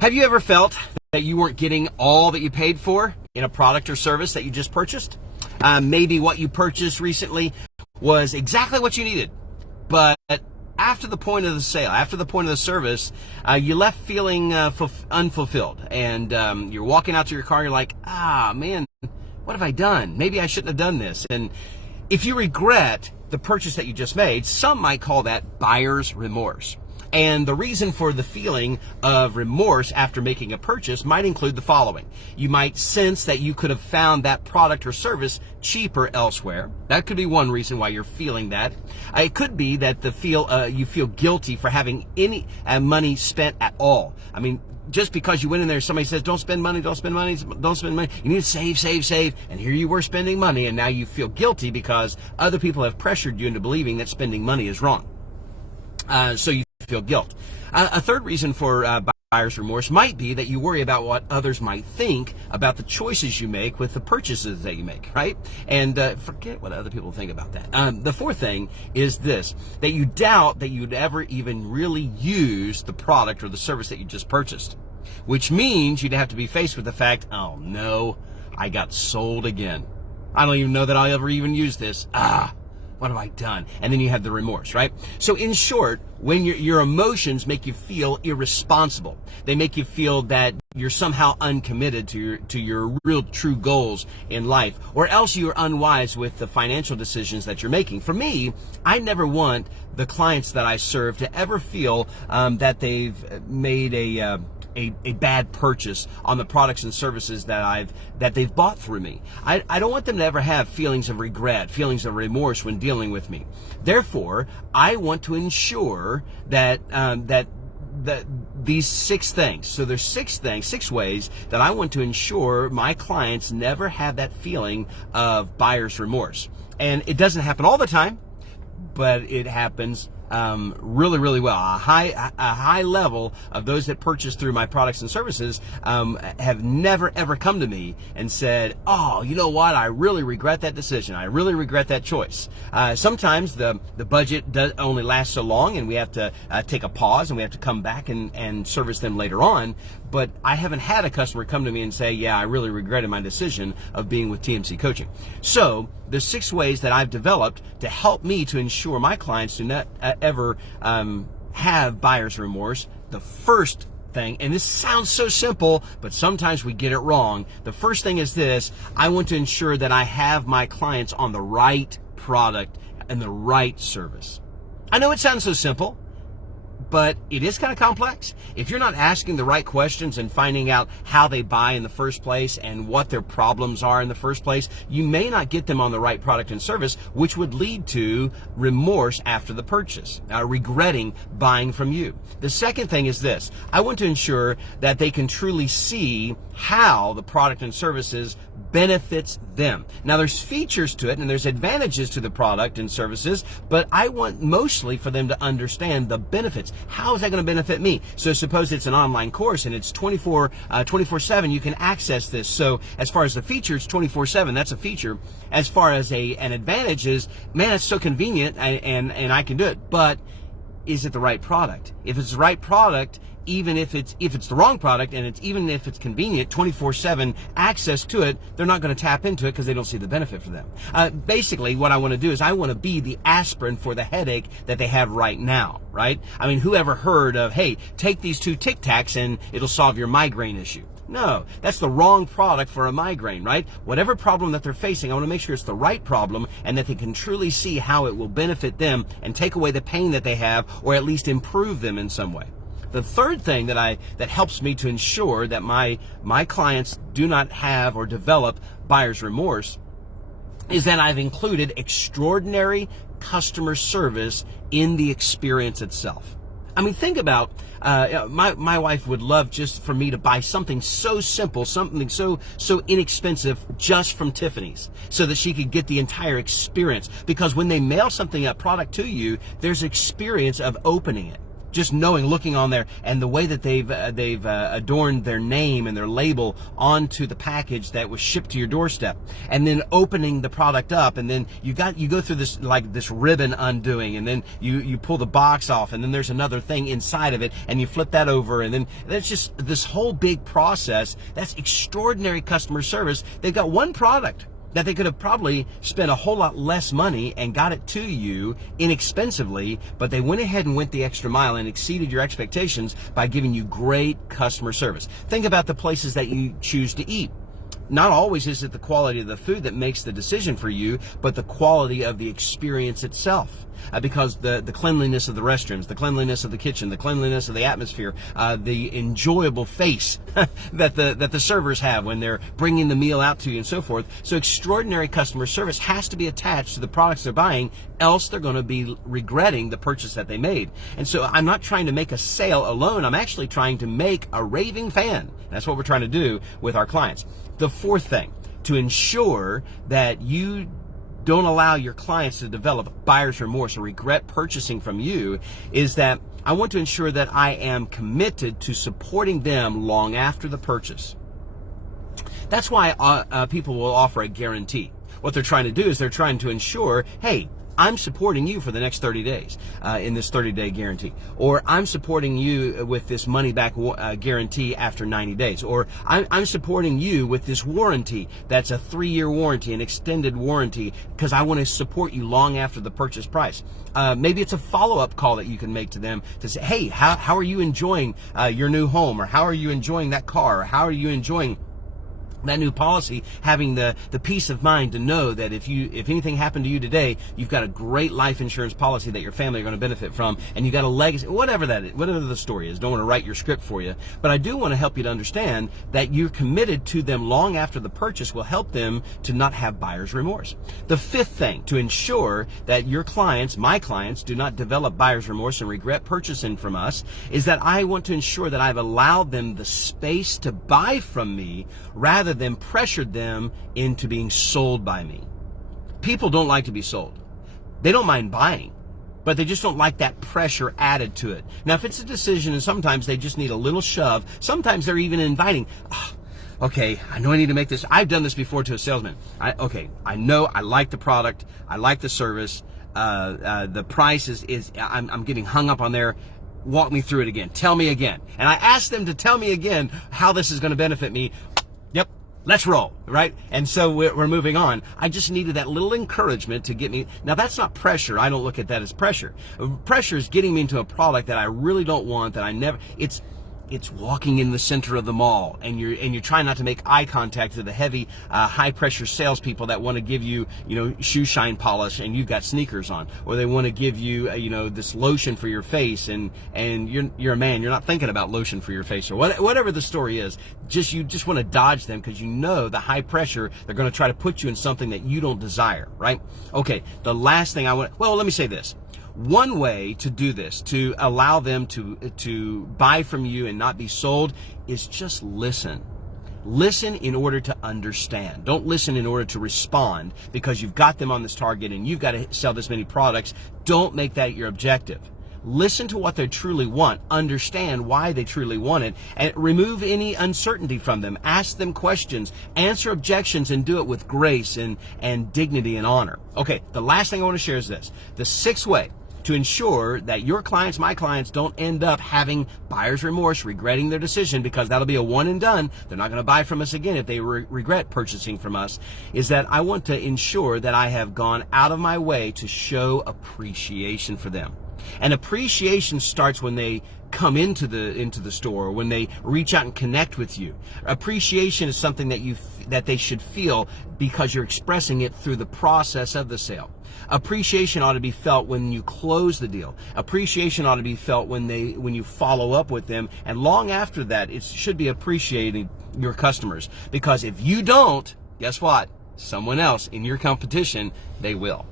Have you ever felt that you weren't getting all that you paid for in a product or service that you just purchased? Maybe what you purchased recently was exactly what you needed, but after the point of the sale, after the point of the service, you left feeling unfulfilled, and you're walking out to your car, and you're like, man, what have I done? Maybe I shouldn't have done this. And if you regret the purchase that you just made, some might call that buyer's remorse. And the reason for the feeling of remorse after making a purchase might include the following. You might sense that you could have found that product or service cheaper elsewhere. That could be one reason why you're feeling that. It could be that you feel guilty for having any money spent at all. I mean, just because you went in there, somebody says, don't spend money, don't spend money, don't spend money. You need to save. And here you were spending money, and now you feel guilty because other people have pressured you into believing that spending money is wrong. So you feel guilt. A third reason for buyer's remorse might be that you worry about what others might think about the choices you make with the purchases that you make, right? And forget what other people think about that. The fourth thing is this, that you doubt that you'd ever even really use the product or the service that you just purchased, which means you'd have to be faced with the fact, oh no, I got sold again. I don't even know that I'll ever even use this. What have I done? And then you have the remorse, right? So in short, when your emotions make you feel irresponsible, they make you feel that you're somehow uncommitted to your real true goals in life, or else you're unwise with the financial decisions that you're making. For me, I never want the clients that I serve to ever feel that they've made a bad purchase on the products and services that they've bought through me. I don't want them to ever have feelings of regret, feelings of remorse when dealing with me. Therefore, I want to ensure that these 6 things. So there's 6 ways that I want to ensure my clients never have that feeling of buyer's remorse. And it doesn't happen all the time, but it happens really, really well. A high level of those that purchase through my products and services have never ever come to me and said, oh, you know what, I really regret that decision, I really regret that choice. Sometimes the budget does only last so long, and we have to take a pause, and we have to come back and service them later on. But I haven't had a customer come to me and say, yeah, I really regretted my decision of being with TMC Coaching. So there's 6 ways that I've developed to help me to ensure my clients do not ever have buyer's remorse. The first thing, and this sounds so simple, but sometimes we get it wrong. The first thing is this: I want to ensure that I have my clients on the right product and the right service. I know it sounds so simple, but it is kind of complex. If you're not asking the right questions and finding out how they buy in the first place and what their problems are in the first place, you may not get them on the right product and service, which would lead to remorse after the purchase, regretting buying from you. The second thing is this: I want to ensure that they can truly see how the product and services benefits them. Now, there's features to it and there's advantages to the product and services, but I want mostly for them to understand the benefits. How is that going to benefit me? So suppose it's an online course and it's 24/7, you can access this. So as far as the features, 24/7, that's a feature. As far as an advantage is, man, it's so convenient and I can do it. But is it the right product? If it's the right product, even if it's the wrong product, and even if it's convenient, 24/7 access to it, they're not going to tap into it because they don't see the benefit for them. Basically, what I want to do is I want to be the aspirin for the headache that they have right now, right? I mean, who ever heard of, hey, take these 2 Tic Tacs and it'll solve your migraine issue? No, that's the wrong product for a migraine, right? Whatever problem that they're facing, I want to make sure it's the right problem and that they can truly see how it will benefit them and take away the pain that they have, or at least improve them in some way. The third thing that helps me to ensure that my clients do not have or develop buyer's remorse is that I've included extraordinary customer service in the experience itself. I mean, think about, my wife would love just for me to buy something so simple, something so inexpensive just from Tiffany's, so that she could get the entire experience. Because when they mail something, a product to you, there's experience of opening it. just knowing, looking on there, and the way that they've adorned their name and their label onto the package that was shipped to your doorstep, and then opening the product up, and then you go through this like this ribbon undoing, and then you pull the box off, and then there's another thing inside of it, and you flip that over, and then that's just this whole big process. That's extraordinary customer service. They've got one product that they could have probably spent a whole lot less money and got it to you inexpensively, but they went ahead and went the extra mile and exceeded your expectations by giving you great customer service. Think about the places that you choose to eat. Not always is it the quality of the food that makes the decision for you, but the quality of the experience itself. Because the cleanliness of the restrooms, the cleanliness of the kitchen, the cleanliness of the atmosphere, the enjoyable face that the servers have when they're bringing the meal out to you and so forth. So extraordinary customer service has to be attached to the products they're buying, else they're going to be regretting the purchase that they made. And so I'm not trying to make a sale alone. I'm actually trying to make a raving fan. That's what we're trying to do with our clients. The fourth thing, to ensure that you don't allow your clients to develop buyer's remorse or regret purchasing from you, is that I want to ensure that I am committed to supporting them long after the purchase. That's why people will offer a guarantee. What they're trying to do is they're trying to ensure, hey, I'm supporting you for the next 30 days in this 30-day guarantee. Or I'm supporting you with this money-back guarantee after 90 days. Or I'm supporting you with this warranty that's a 3-year warranty, an extended warranty, because I want to support you long after the purchase price. Maybe it's a follow-up call that you can make to them to say, hey, how are you enjoying your new home? Or how are you enjoying that car? Or how are you enjoying that new policy, having the peace of mind to know that if anything happened to you today, you've got a great life insurance policy that your family are going to benefit from, and you got a legacy, whatever that is, whatever the story is. Don't want to write your script for you, but I do want to help you to understand that you're committed to them long after the purchase will help them to not have buyer's remorse. The fifth thing to ensure that your clients, my clients, do not develop buyer's remorse and regret purchasing from us is that I want to ensure that I've allowed them the space to buy from me rather than pressured them into being sold by me. People don't like to be sold. They don't mind buying, but they just don't like that pressure added to it. Now, if it's a decision and sometimes they just need a little shove, sometimes they're even inviting, okay, I know I need to make this. I've done this before to a salesman. I know I like the product. I like the service. The price is I'm getting hung up on there. Walk me through it again. Tell me again. And I asked them to tell me again how this is going to benefit me. Yep. Let's roll, right? And so we're moving on. I just needed that little encouragement to get me. Now, that's not pressure. I don't look at that as pressure. Pressure is getting me into a product that I really don't want, that I never, it's walking in the center of the mall, and you're trying not to make eye contact with the heavy, high pressure salespeople that want to give you, shoe shine polish, and you've got sneakers on, or they want to give you, this lotion for your face, and you're a man, you're not thinking about lotion for your face, or whatever the story is. You just want to dodge them because you know the high pressure, they're going to try to put you in something that you don't desire, right? Okay, the last thing let me say this. One way to do this, to allow them to buy from you and not be sold, is just listen. Listen in order to understand. Don't listen in order to respond because you've got them on this target and you've got to sell this many products. Don't make that your objective. Listen to what they truly want. Understand why they truly want it, and remove any uncertainty from them. Ask them questions, answer objections, and do it with grace and dignity and honor. Okay, the last thing I want to share is this. The sixth way to ensure that your clients, my clients, don't end up having buyer's remorse, regretting their decision, because that'll be a one and done. They're not going to buy from us again if they regret purchasing from us, is that I want to ensure that I have gone out of my way to show appreciation for them. And appreciation starts when they come into the store, or when they reach out and connect with you. Appreciation is something that they should feel because you're expressing it through the process of the sale. Appreciation ought to be felt when you close the deal. Appreciation ought to be felt when you follow up with them, and long after that, it should be appreciating your customers, because if you don't, guess what? Someone else in your competition, they will.